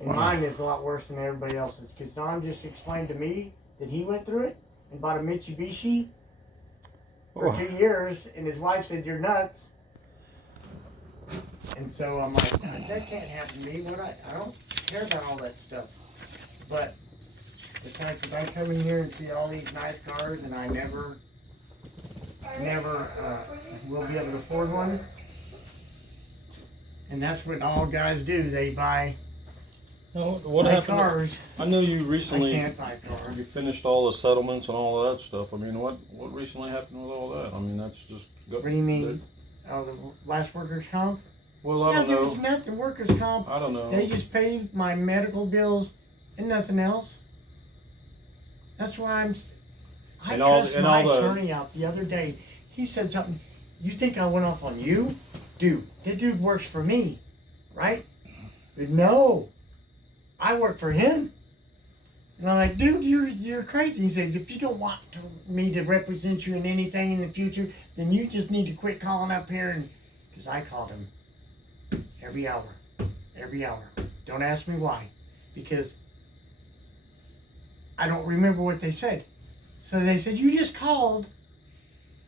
And mine is a lot worse than everybody else's, because Don just explained to me that he went through it and bought a Mitsubishi for 2 years, and his wife said, "You're nuts." And so I'm like, that can't happen to me. I don't care about all that stuff. But the fact that I come in here and see all these nice cars, and I never will be able to afford one. And that's what all guys do. They buy what happened? cars. I know you recently. I can't buy cars. You finished all the settlements and all of that stuff. I mean, what recently happened with all that? I mean, that's just. What do you mean? Oh, the last workers' comp? Well, I don't there know. was nothing workers' comp. I don't know. They just paid my medical bills and nothing else. That's why I cussed my attorney out the other day. He said something. You think I went off on you? Dude, that dude works for me, right? No, I work for him. And I'm like, dude, you're crazy. He said, if you don't want me to represent you in anything in the future, then you just need to quit calling up here. And because I called him every hour. Don't ask me why, because I don't remember what they said. So they said, you just called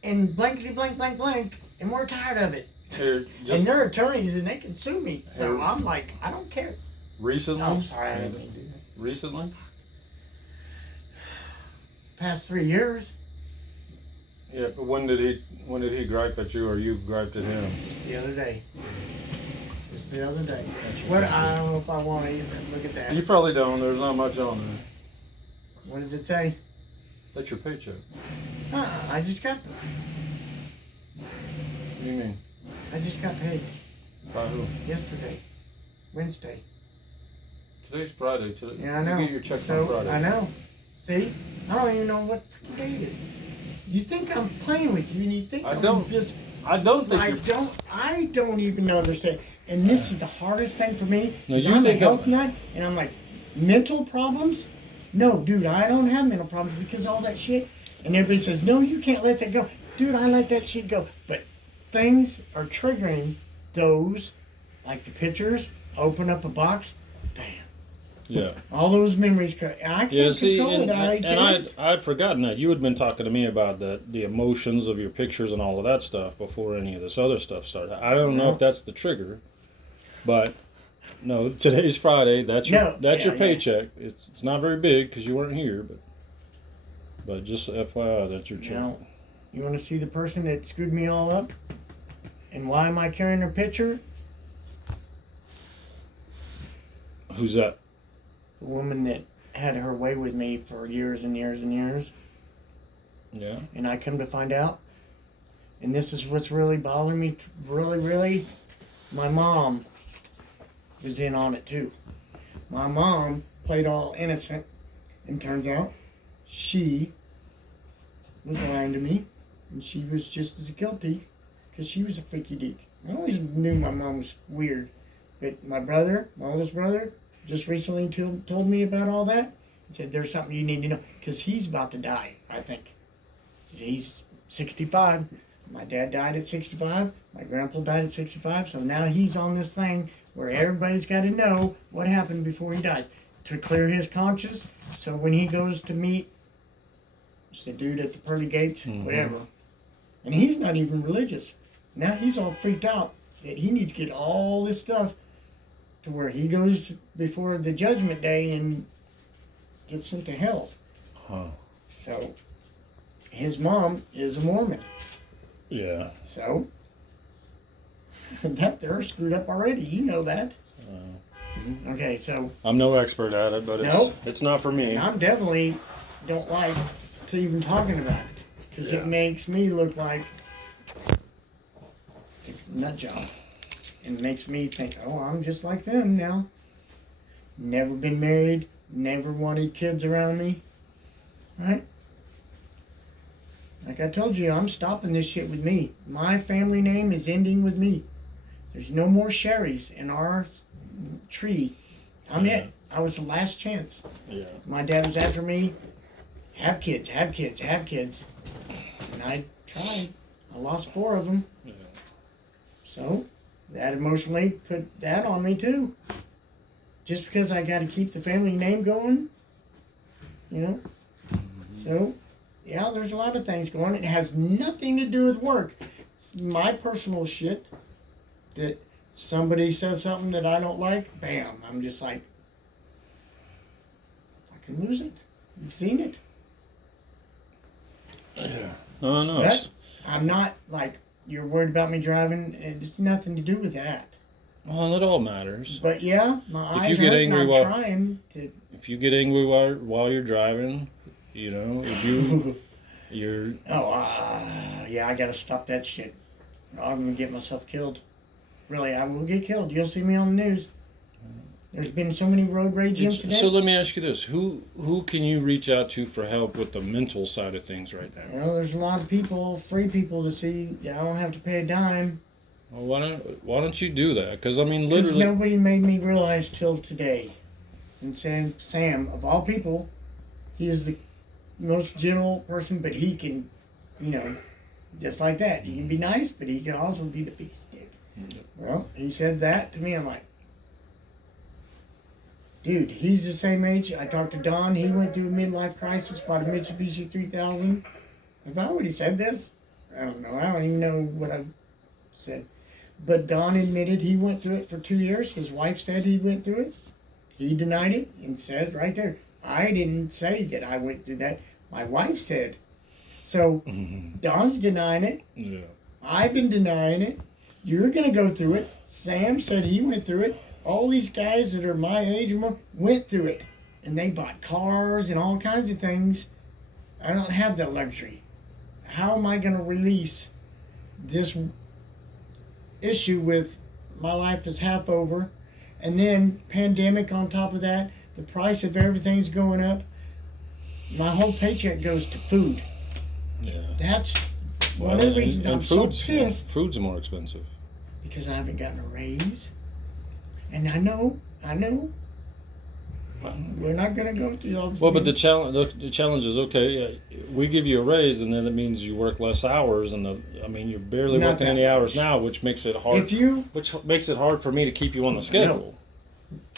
and blankety blank blank blank, and we're tired of it. And they're attorneys and they can sue me. So I'm like, I don't care. Recently? I'm sorry, I didn't mean to do that. Recently? Past 3 years. Yeah, but when did he gripe at you, or you griped at him? Just the other day. What? I don't know if I want to even look at that. You probably don't. There's not much on there. What does it say? That's your paycheck. I just got. What do you mean? I just got paid. By who? Yesterday, Wednesday. Today's Friday. Yeah, I know. You get your checks on Friday. I know. See, I don't even know what freaking day it is. You think I'm playing with you, and you think I don't even understand. And this is the hardest thing for me. No, I'm a health nut, and I'm like, mental problems? No, dude, I don't have mental problems because of all that shit. And everybody says, no, you can't let that go. Dude, I let that shit go. But things are triggering those, like the pictures, open up a box, bam. Yeah. All those memories. I can't control it. And I'd forgotten that. You had been talking to me about the emotions of your pictures and all of that stuff before any of this other stuff started. I don't know if that's the trigger, but no, today's Friday. That's your paycheck. Yeah. It's not very big because you weren't here, but just FYI, that's your check. Now, you want to see the person that screwed me all up? And why am I carrying her picture? Who's that? The woman that had her way with me for years and years and years. Yeah. And I come to find out, and this is what's really bothering me, really, my mom was in on it too. My mom played all innocent, and turns out she was lying to me, and she was just as guilty because she was a freaky deek. I always knew my mom was weird, but my oldest brother, just recently told me about all that. He said, there's something you need to know, because he's about to die, I think. He's 65. My dad died at 65. My grandpa died at 65. So now he's on this thing where everybody's got to know what happened before he dies to clear his conscience. So when he goes to meet the dude at the pearly gates, whatever, and he's not even religious. Now he's all freaked out that he needs to get all this stuff to where he goes before the judgment day and gets sent to hell. Huh. So his mom is a Mormon. Yeah. So that they're screwed up already. You know that. Okay, so I'm no expert at it, but it's not for me. And I'm definitely don't like to even talking about it because it makes me look like a nut job. And makes me think, oh, I'm just like them now. Never been married, never wanted kids around me. Right? Like I told you, I'm stopping this shit with me. My family name is ending with me. There's no more Sherrys in our tree. I'm it. I was the last chance. Yeah. My dad was after me. Have kids, have kids, have kids. And I tried. I lost 4 of them. Yeah. So that emotionally put that on me too. just because I got to keep the family name going, you know. So, yeah, there's a lot of things going. It has nothing to do with work. It's my personal shit that somebody says something that I don't like, bam, I'm just like, I can lose it. You've seen it. Yeah. No, no. But I'm not like, you're worried about me driving, and it's nothing to do with that. Well, it all matters. But yeah, my If eyes you get hurt, angry and I'm while- trying to. If you get angry while you're driving, you know, if you're Yeah, I gotta stop that shit. I'm gonna get myself killed. Really, I will get killed. You'll see me on the news. There's been so many road rage incidents. So let me ask you this: Who can you reach out to for help with the mental side of things right now? You know, there's a lot of people, free people to see. I don't have to pay a dime. Well, why don't you do that? Because I mean, Because literally, nobody made me realize till today. And Sam, of all people, he is the most gentle person, but he can, you know, just like that. He can be nice, but he can also be the biggest dick. Well, he said that to me. I'm like, dude, he's the same age. I talked to Don. He went through a midlife crisis, bought a Mitsubishi 3000. Have I already said this? I don't know. I don't even know what I said. But Don admitted he went through it for 2 years. His wife said he went through it. He denied it and said right there, I didn't say that I went through that. My wife said. So Don's denying it. yeah. I've been denying it. You're going to go through it. Sam said he went through it. All these guys that are my age or more went through it. And they bought cars and all kinds of things. I don't have that luxury. How am I going to release this issue with my life is half over, and then pandemic on top of that, the price of everything's going up. My whole paycheck goes to food. Yeah. That's one of the reasons I'm so pissed. Food's more expensive. Because I haven't gotten a raise. And I know, we're not going to go through all this. Well, but the challenge is, okay, we give you a raise, and then it means you work less hours, and you're barely Not working that any hours much. now, which makes it hard. Which makes it hard for me to keep you on the schedule.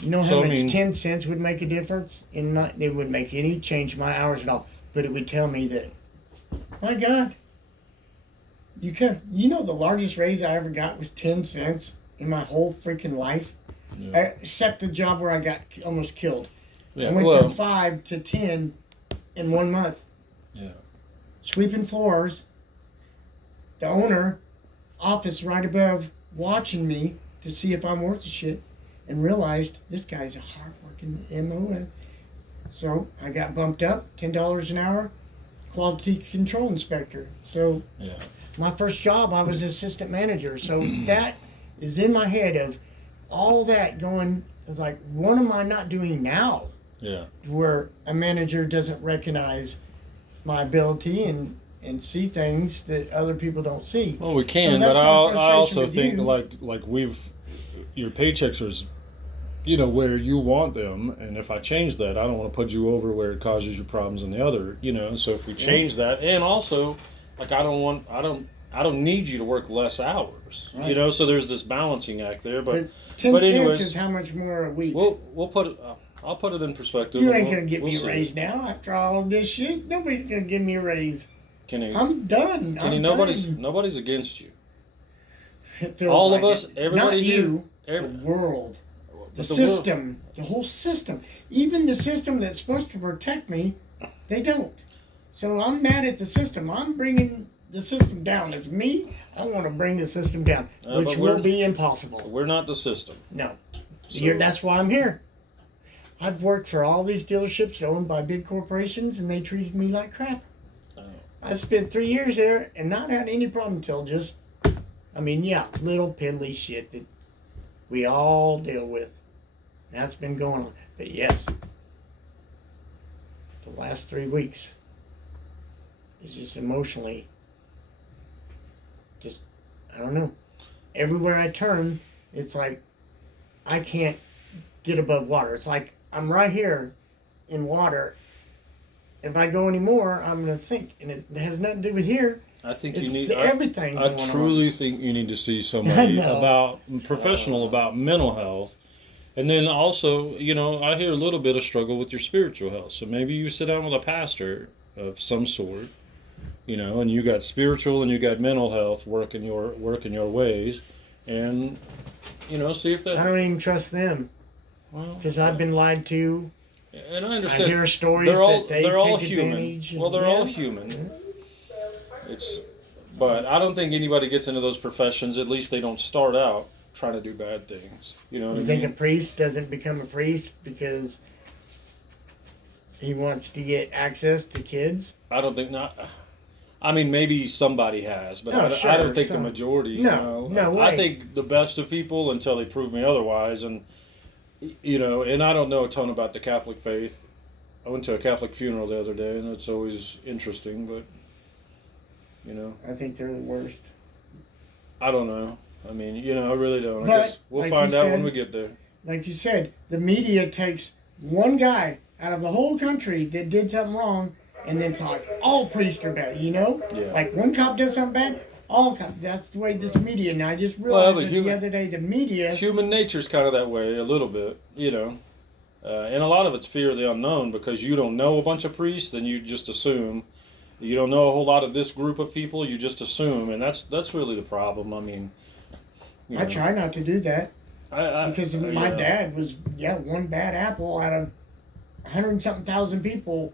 You know how So, I much mean- 10 cents would make a difference? It wouldn't make any change my hours at all. But it would tell me that, my God, you know the largest raise I ever got was 10 cents in my whole freaking life? Yeah. Except the job where I got almost killed. Yeah. I went Well, from 5 to 10 in 1 month. yeah. Sweeping floors. The owner, office right above, watching me to see if I'm worth the shit, and realized this guy's a hard-working MO. So I got bumped up, $10 an hour, quality control inspector. So Yeah. my first job, I was assistant manager. So that is in my head of all that going. It's like, what am I not doing now? Yeah. Where a manager doesn't recognize my ability and see things that other people don't see. Well, we can, So but that's I my frustration also with think you. like your paychecks are, where you want them, and if I change that, I don't want to put you over where it causes you problems in the other, So if we change that, and also, like I don't need you to work less hours, Right. So there's this balancing act there, but 10 but cents anyways, is how much more a week? we'll put it. I'll put it in perspective. You and ain't we'll- gonna get we'll me a see. raise now after all of this shit. Nobody's gonna give me a raise. Kenny, I'm done. Kenny, I'm nobody's done. against you. It feels all of like us, it. everybody Not here- you, every- the world, the the system, the whole system, even the system that's supposed to protect me, they don't. So I'm mad at the system. I'm bringing the system down. It's me. I want to bring the system down, which but will we're- be impossible. We're not the system. No. So- That's why I'm here. I've worked for all these dealerships owned by big corporations, and they treated me like crap. Oh. I spent 3 years there and not had any problem until just, little piddly shit that we all deal with. That's been going on. But yes, the last 3 weeks is just emotionally, I don't know. Everywhere I turn, it's like I can't get above water. It's like I'm right here in water. If I go any more, I'm going to sink. And it has nothing to do with here. I think It's you need. everything I going truly think you need to see somebody know. professional about mental health, And then also, I hear a little bit of struggle with your spiritual health. So maybe you sit down with a pastor of some sort, and you got spiritual and you got mental health working your ways, and see if that. I don't even trust them Well, because I've been lied to. and I I understand hear stories they're all that they they're all take human. advantage. Well, they're all human. But I don't think anybody gets into those professions. At least they don't start out trying to do bad things. You know what You I think a mean? priest doesn't become a priest because he wants to get access to kids? I don't think not. I mean, maybe somebody has, but Oh, I sure, don't think the some. majority. No, no I way. think the best of people until they prove me otherwise, and and I don't know a ton about the Catholic faith. I went to a Catholic funeral the other day, and it's always interesting, but I think they're the worst. I don't know. I mean, I really don't. I But, guess we'll like find you out when said- we get there. Like you said, the media takes one guy out of the whole country that did something wrong and then talk all priests are bad, Yeah. Like one cop does something bad, all cops. That's the way this media, and I just Well, realized the it human- the other day, the media, Human nature's kind of that way a little bit, and a lot of it's fear of the unknown because you don't know a bunch of priests, and you just assume. You don't know a whole lot of this group of people. You just assume, and that's really the problem. I mean, I try not to do that because my yeah. dad was, one bad apple out of 100 something thousand people,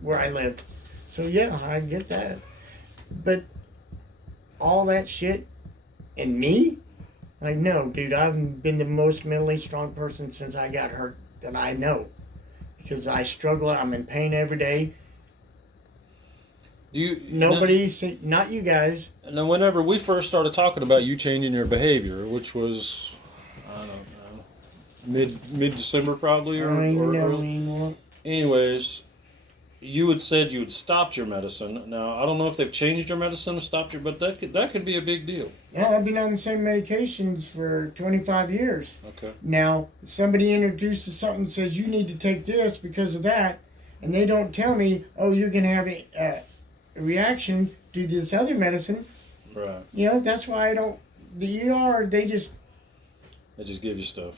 where I lived. So, I get that. But all that shit and me, like, no, dude, I've been the most mentally strong person since I got hurt that I know. Because I struggle, I'm in pain every day. Nobody, not you guys. Now, whenever we first started talking about you changing your behavior, which was, I don't know, mid December probably, or I know early. anymore. Anyways, you had said you had stopped your medicine. Now I don't know if they've changed your medicine or stopped your, but that could be a big deal. Yeah, I've been on the same medications for 25 years. Okay. Now, somebody introduces something and says, you need to take this because of that, and they don't tell me, oh, you're going to have a reaction to this other medicine. Right. That's why I don't, the ER, They just give you stuff.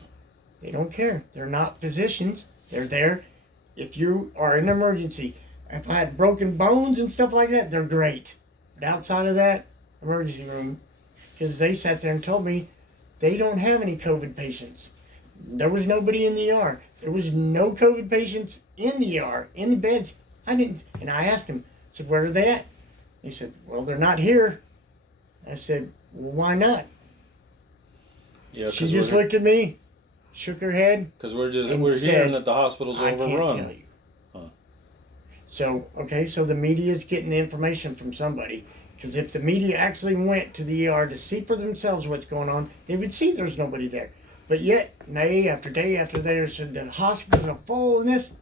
they don't care. They're not physicians. They're there. If you are in an emergency, if I had broken bones and stuff like that, they're great. But outside of that, emergency room, because they sat there and told me they don't have any COVID patients. There was nobody in the ER. There was no COVID patients in the ER, in the beds. And I asked him, I said, where are they at? He said, well, they're not here. I said, well, why not? Yeah. She just looked at me, shook her head. Because and we're said, hearing that the hospital's I can't overrun. tell you. Huh. So the media's getting the information from somebody. Because if the media actually went to the ER to see for themselves what's going on, they would see there's nobody there. But yet, day after day after day, said the hospitals are full and this.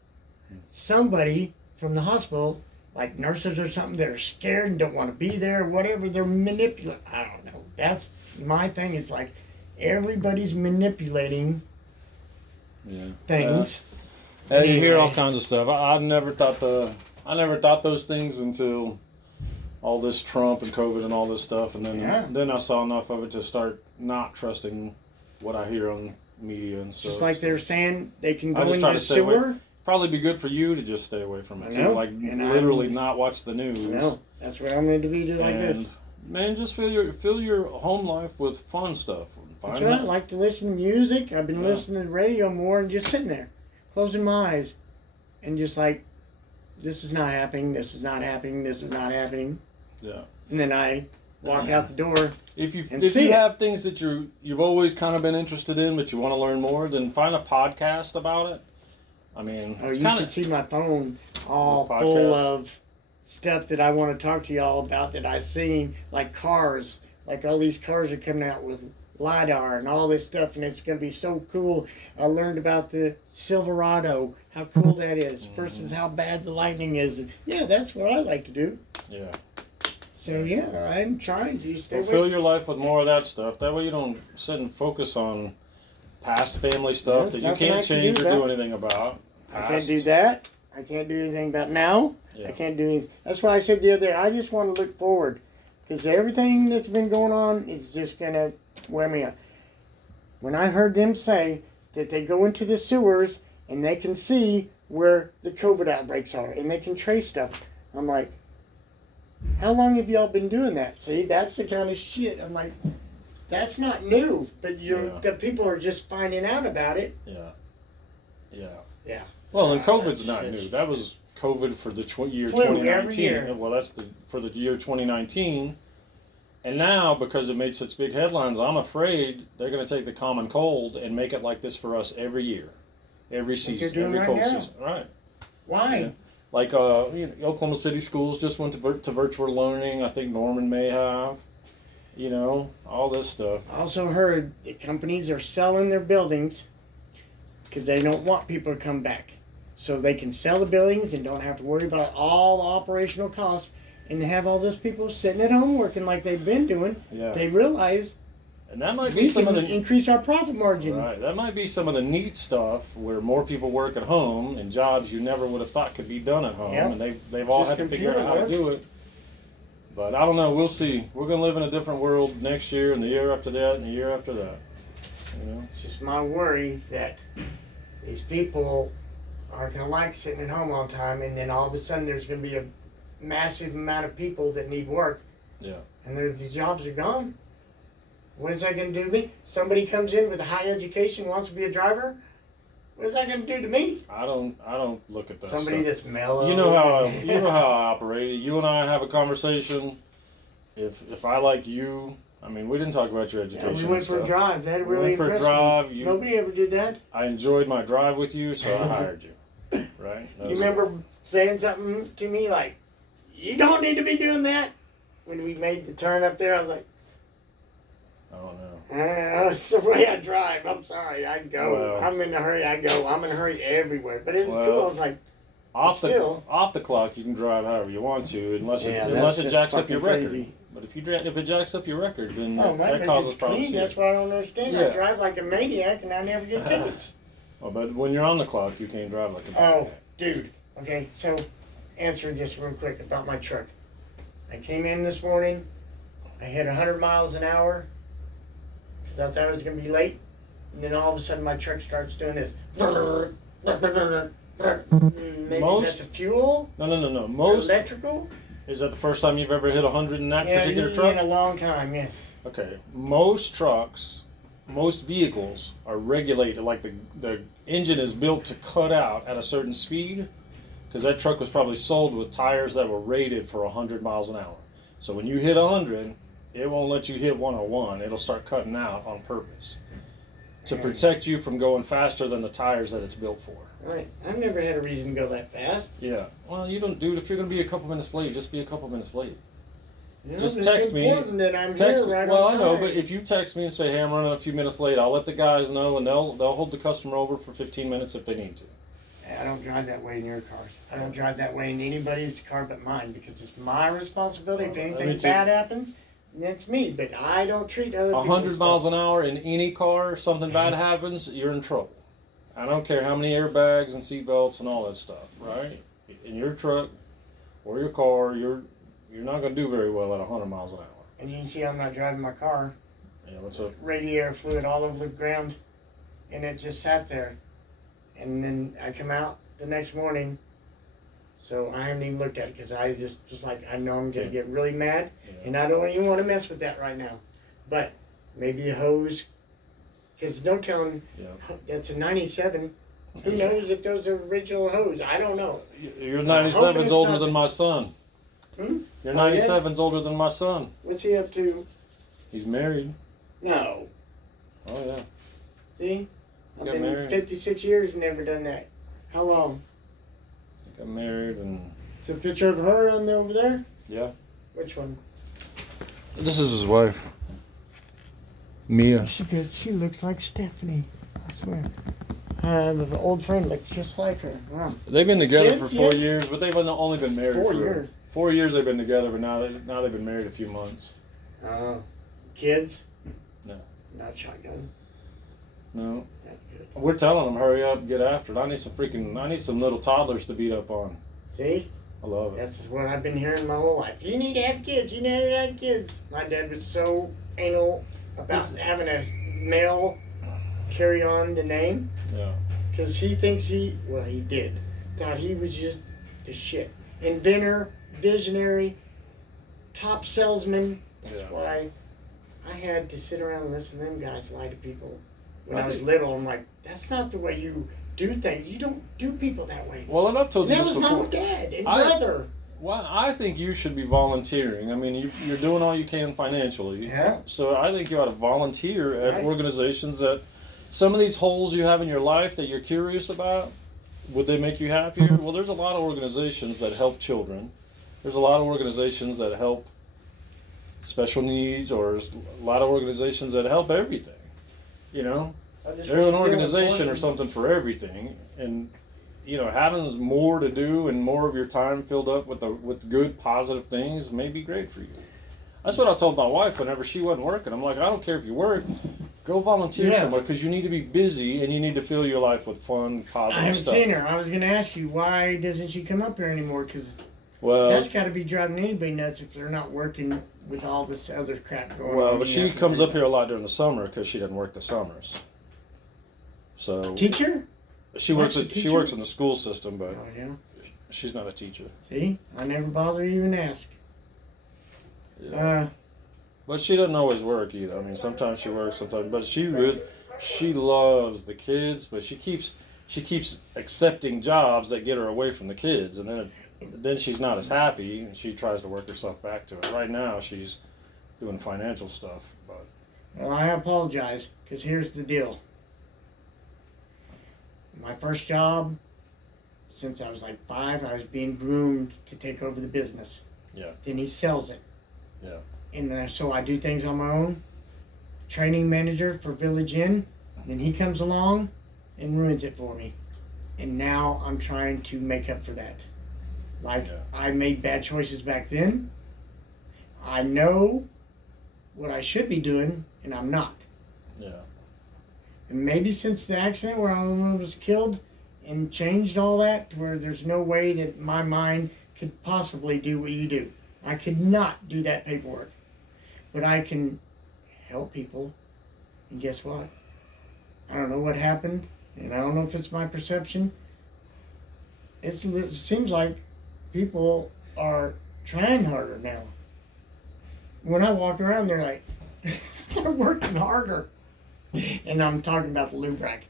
Somebody from the hospital, like nurses or something, that are scared and don't want to be there, whatever, they're manipulating. I don't know. That's my thing. Is like everybody's manipulating Yeah. things. You hear all Anyway. kinds of stuff. I never thought those things until all this Trump and COVID and all this stuff, and then I saw enough of it to start not trusting what I hear on media and stuff. Just like they're saying they can I go just in try the to stay away. sewer. Probably be good for you to just stay away from it. I Too. know, Like and literally I'm- not watch the news. No, that's what I'm going to be doing like this. And man, just fill your home life with fun stuff. That's Find right. I out- like to listen to music. I've been Yeah. listening to radio more and just sitting there, closing my eyes, and just like, this is not happening. This is not happening. This is not happening. Yeah. And then I walk out the door. If you And see it. have things that you've always kind of been interested in, but you want to learn more, then find a podcast about it. I mean, Oh, it's you kind should of see my phone all Podcast. full of stuff that I want to talk to y'all about that I've seen, like cars. Like all these cars are coming out with LiDAR and all this stuff, and it's going to be so cool. I learned about the Silverado, how cool that is, versus how bad the Lightning is. And yeah, that's what I like to do. yeah. So yeah, I'm trying to stay Well, fill away. your life with more of that stuff. That way you don't sit and focus on past family stuff There's that you nothing I can't can change do or do about- anything about. I can't Past. do that. I can't do anything about now. Yeah. I can't do anything. That's why I said the other day, I just want to look forward. Because everything that's been going on is just going to wear me out. When I heard them say that they go into the sewers and they can see where the COVID outbreaks are and they can trace stuff. I'm like, how long have y'all been doing that? See, that's the kind of shit. I'm like, that's not new, but the people are just finding out about it. Yeah. Yeah. Yeah. Well, and COVID's that's not just- new. That was COVID for the year Flu every 2019. year. Well, that's for the year 2019. And now, because it made such big headlines, I'm afraid they're going to take the common cold and make it like this for us every year, every Like they're season, doing every right cold now. season. Right. Why? Yeah. Like Oklahoma City schools just went to virtual learning. I think Norman may have. All this stuff. I also heard that companies are selling their buildings because they don't want people to come back. So they can sell the buildings and don't have to worry about all the operational costs. And they have all those people sitting at home working like they've been doing. Yeah. They realize And that might be we some can of the increase our profit margin. Right. That might be some of the neat stuff where more people work at home and jobs you never would have thought could be done at home, Yeah. and they've all Just had to figure out how to computer do it. But I don't know. We'll see. We're gonna live in a different world next year, and the year after that, and the year after that. It's just my worry that these people aren't going to like sitting at home all the time, and then all of a sudden there's going to be a massive amount of people that need work. Yeah. And the jobs are gone. What is that going to do to me? Somebody comes in with a high education, wants to be a driver. What is that going to do to me? I don't look at that. Somebody stuff. that's mellow. You know how I operate. You and I have a conversation. If I like you, I mean, we didn't talk about your Yeah, education. we went and for a stuff. drive. That We really went for a impressed drive. me. Nobody ever did that. I enjoyed my drive with you, so I hired you. Right? That You was- remember saying something to me like, "You don't need to be doing that." When we made the turn up there, I was like, Oh no. That's the way I drive. I'm sorry. I go. Well. I'm in a hurry. I go. I'm in a hurry everywhere. But it was Well. cool. I was like, Off Still. the clock, you can drive however you want to, unless Yeah, it that's just jacks up your fucking record. crazy. But if it jacks up your record, then oh, my that causes record's problems. clean. here. That's what I don't understand. I Yeah. drive like a maniac and I never get tickets. Well, but when you're on the clock, you can't drive like a Oh, maniac. dude. Okay, so answer just real quick about my truck. I came in this morning. I hit 100 miles an hour because I thought I was going to be late. And then all of a sudden my truck starts doing this. Maybe Most- that's a fuel? No. Most Electrical? is that the first time you've ever hit 100 in that Yeah, particular in truck? a long time, yes. Okay, most trucks, most vehicles are regulated, like the engine is built to cut out at a certain speed, because that truck was probably sold with tires that were rated for 100 miles an hour. So when you hit 100, it won't let you hit 101. It'll start cutting out on purpose to protect you from going faster than the tires that it's built for. Right. I've never had a reason to go that fast. Yeah. Well, you don't, dude. If you're gonna be a couple minutes late, just be a couple minutes late. You know, Just it's text me. important that I'm Text here right well, on I know, time. but if you text me and say, "Hey, I'm running a few minutes late," I'll let the guys know, and they'll hold the customer over for 15 minutes if they need to. I don't drive that way in your cars. I don't drive that way in anybody's car but mine because it's my responsibility. If Well, let anything me bad happens, that's me. But I don't treat other people. 100 miles an hour in any car, something bad happens, you're in trouble. I don't care how many airbags and seatbelts and all that stuff, right? In your truck or your car, you're not going to do very well at 100 miles an hour. And you can see I'm not driving my car. Yeah, what's up? Radiator fluid all over the ground, and it just sat there. And then I come out the next morning, so I haven't even looked at it because I just was like, I know I'm gonna Okay. get really mad, Yeah. and I don't even want to mess with that right now. But maybe the hose, because no telling, Yeah. that's a '97. Who knows if those are original hose? I don't know. Your hoping 97's it's older not than my son. Hmm? Your Oh, yeah? 97's older than my son. What's he up to? He's married. No. Oh yeah. See, I've Got been married. 56 years and never done that. How long? Got married and Is there a picture of her on there over there? yeah. Which one? This is his wife, Mia. She good. She looks like Stephanie. I swear. The old friend looks just like her. Wow. They've been together Kids for 4 yet? years, but they've only been married 4 for years. 4 years. They've been together, but now they've been married a few months. Kids? No. Not shotgun. No, That's good. we're telling them hurry up, get after it. I need some little toddlers to beat up on. See? I love it. That's what I've been hearing my whole life. You need to have kids. You need to have kids. My dad was so anal about having a male carry on the name. Yeah. Because he thinks he did. Thought he was just the shit. Inventor, visionary, top salesman. That's Yeah. why I had to sit around and listen to them guys lie to people. When I I was think- little, I'm like, that's not the way you do things. You don't do people that way. Well, and I've told And you that this was mom before. and dad and I- brother. Well, I think you should be volunteering. I mean, you're doing all you can financially. Yeah. So I think you ought to volunteer at Right. organizations that some of these holes you have in your life that you're curious about, would they make you happier? Well, there's a lot of organizations that help children. There's a lot of organizations that help special needs, or there's a lot of organizations that help everything. You know, I just there's an feel organization or important. something for everything, and you know, having more to do and more of your time filled up with good positive things may be great for you. That's what I told my wife whenever she wasn't working. I'm like, I don't care if you work, go volunteer Yeah. somewhere, because you need to be busy and you need to fill your life with fun, I positive haven't stuff. seen her. I was going to ask you, why doesn't she come up here anymore? Because Well, that's got to be driving anybody nuts if they're not working with all this other crap going on. well, You but she have to comes worry up here a lot during the summer because she doesn't work the summers. So about. Teacher? she works What's a she teacher? works in the school system, but Oh, yeah. she's not a teacher. See? I never bother to even ask. Yeah. But she doesn't always work either. I mean, sometimes she works, sometimes. But she loves the kids, but she keeps accepting jobs that get her away from the kids, and then she's not as happy, and she tries to work herself back to it. Right now, she's doing financial stuff, but Well, I apologize, because here's the deal. My first job, since I was like 5, I was being groomed to take over the business. Yeah. Then he sells it. Yeah. And so I do things on my own. Training manager for Village Inn. Then he comes along and ruins it for me. And now I'm trying to make up for that. Like, Yeah. I made bad choices back then. I know what I should be doing, and I'm not. Yeah. And maybe since the accident where I almost was killed and changed all that to where there's no way that my mind could possibly do what you do. I could not do that paperwork. But I can help people. And guess what? I don't know what happened, and I don't know if it's my perception. It seems like people are trying harder now. When I walk around, they're like, they're working harder. And I'm talking about the lube rack.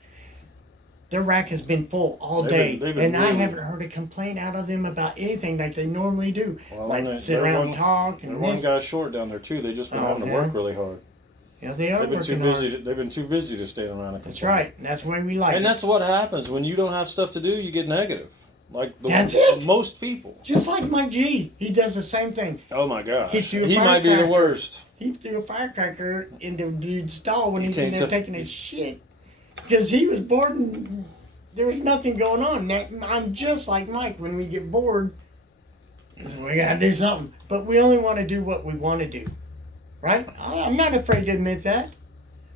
Their rack has been full all day, They've been and I really- haven't heard a complaint out of them about anything like they normally do. Well, Like and sit they're around one- and talk They're and one this. guy short down there too. They just been Oh, having to yeah? work really hard. Yeah, they are They've been too working busy. hard. They've been too busy to stand around and That's complain. right. And that's the way we like And it. that's what happens when you don't have stuff to do. You get negative, like That's it. most people. Just like Mike G. He does the same thing. Oh my gosh, He threw a he might be the firecracker. worst. He threw a firecracker into dude's stall when You he's in can't there say- taking his shit. Because he was bored and there was nothing going on. I'm just like Mike. When we get bored, we gotta do something. But we only want to do what we want to do. Right? I'm not afraid to admit that.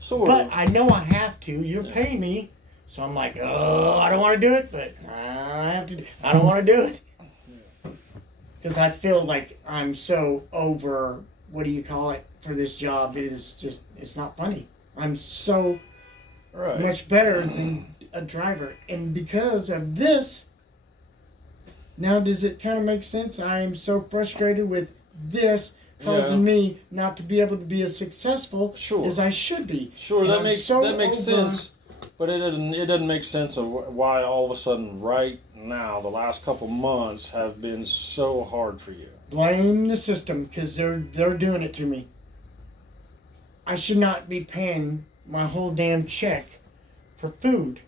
Sort But of. I know I have to. You're Yeah. paying me. So I'm like, oh, I don't want to do it, but I have to. I don't want to do it. Because I feel like I'm so over, what do you call it, for this job. It is just, it's not funny. I'm so Right. much better than a driver. And because of this, now does it kind of make sense? I am so frustrated with this causing me not to be able to be as successful Sure. as I should be. Sure, And that I'm makes so that makes over- sense, but it doesn't make sense of why all of a sudden right now the last couple months have been so hard for you. Blame the system because they're doing it to me. I should not be paying my whole damn check for food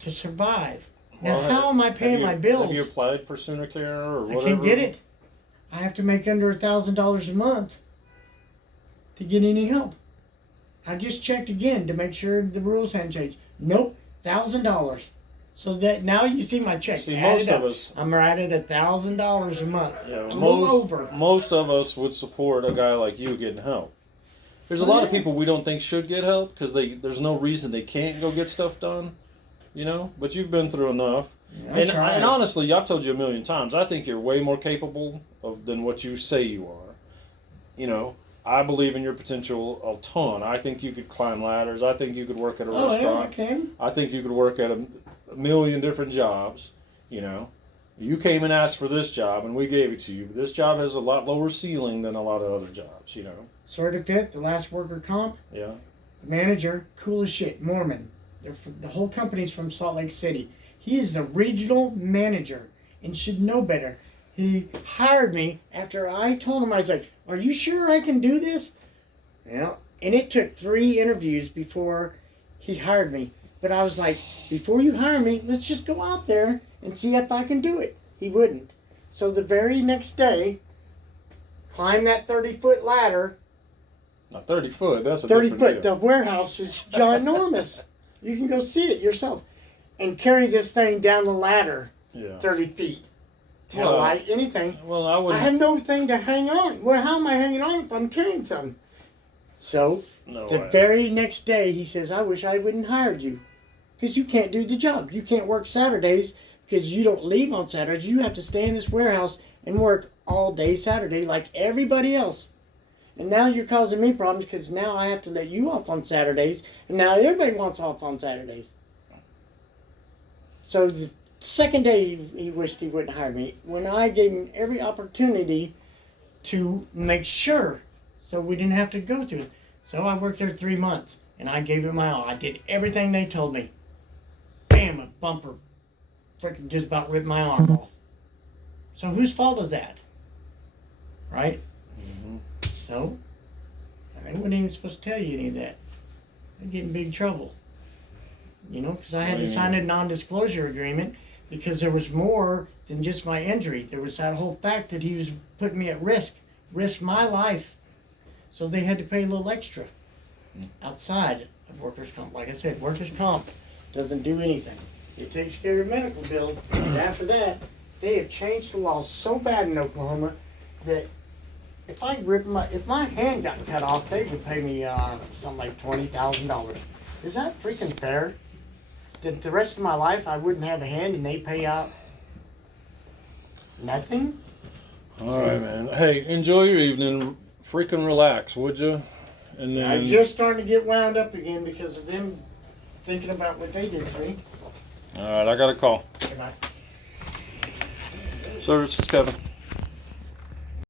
to survive. Now, Well, how am I paying my bills? Have you applied for Sooner Care or I whatever? can't get it. I have to make under $1,000 a month to get any help. I just checked again to make sure the rules hadn't changed. Nope, $1,000. So that now you see my check. See, Add most it up. of us, I'm right at $1,000 a month. yeah, a little over. most of us would support a guy like you getting help. There's a lot of Yeah. people we don't think should get help because there's no reason they can't go get stuff done, you know. But you've been through enough. I And tried. honestly, I've told you a million times, I think you're way more capable than what you say you are. You know, I believe in your potential a ton. I think you could climb ladders. I think you could work at a Oh, yeah, I restaurant. can. I think you could work at a million different jobs. You know, you came and asked for this job, and we gave it to you. But this job has a lot lower ceiling than a lot of other jobs. You know. Sort of fit, the last worker comp. Yeah. The manager, cool as shit, Mormon. The whole company's from Salt Lake City. He is the regional manager and should know better. He hired me after I told him, I was like, are you sure I can do this? Yeah. And it took 3 interviews before he hired me. But I was like, before you hire me, let's just go out there and see if I can do it. He wouldn't. So the very next day, climbed that 30-foot ladder. Not 30 foot. That's a 30 different foot. deal. The warehouse is ginormous. You can go see it yourself. And carry this thing down the ladder Yeah. 30 feet. Till Well, light anything. Well, I I wouldn't. have no thing to hang on. Well, how am I hanging on if I'm carrying something? So, No the way. very next day, he says, I wish I wouldn't hired you. Because you can't do the job. You can't work Saturdays because you don't leave on Saturdays. You have to stay in this warehouse and work all day Saturday like everybody else. And now you're causing me problems because now I have to let you off on Saturdays. And now everybody wants off on Saturdays. So the second day he wished he wouldn't hire me. When I gave him every opportunity to make sure so we didn't have to go through it. So I worked there 3 months and I gave it my all. I did everything they told me. Bam, a bumper freaking just about ripped my arm off. So whose fault is that? Right? Mhm. So, I wasn't even supposed to tell you any of that. I'd get in big trouble. You know, because I had to sign a non-disclosure agreement because there was more than just my injury. There was that whole fact that he was putting me at risk my life. So they had to pay a little extra outside of workers' comp. Like I said, workers' comp doesn't do anything. It takes care of medical bills, and after that, they have changed the law so bad in Oklahoma that if my hand got cut off, they would pay me something like $20,000. Is that freaking fair? That the rest of my life I wouldn't have a hand and they pay out nothing? All right, man. Hey, enjoy your evening. Freaking relax, would you? And then I'm just starting to get wound up again because of them thinking about what they did to me. All right, I got a call. Good night. Service is Kevin.